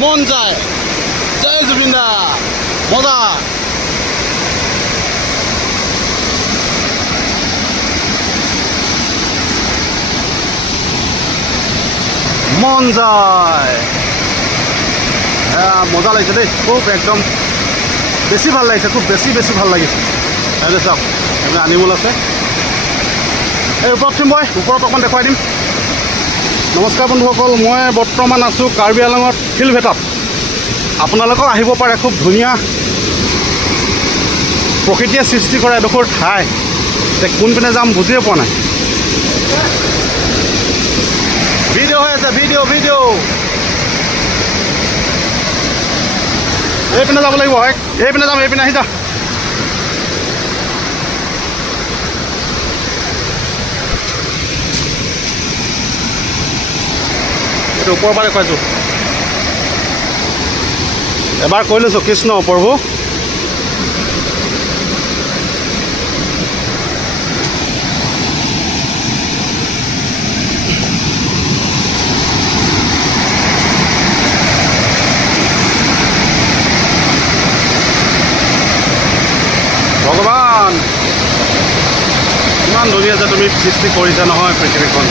মন যায়। জয় জুবিন দা, মজা। মন যায়, মজা লাগিছে দেই, খুব একদম বেছি ভাল লাগিছে, খুব বেছি ভাল লাগিছে। এইটো চাওক, এইটো আনিমুল আছে। এই ওপৰত উঠিম, মই ওপৰত অকণমান দেখুৱাই দিম। নমস্কাৰ বন্ধুসকল, মই বৰ্তমান আছোঁ কাৰ্বি আংলঙত শিলভেটাত। আপোনালোকক আহিব পাৰে, খুব ধুনীয়া প্ৰকৃতিয়ে সৃষ্টি কৰা এডোখৰ ঠাই। কোনপিনে যাম বুজিয়ে পোৱা নাই। ভিডিঅ' হৈ আছে, ভিডিঅ'। এইপিনে যাব লাগিব, এইপিনে যাম, এইপিনে আহি যা। এইটো ওপৰৰ পৰা দেখুৱাইছোঁ। এবাৰ কৈ লৈছোঁ, কৃষ্ণ প্ৰভু। ভগৱান, ইমান ধুনীয়া যে তুমি সৃষ্টি কৰিছা নহয় পৃথিৱীখন।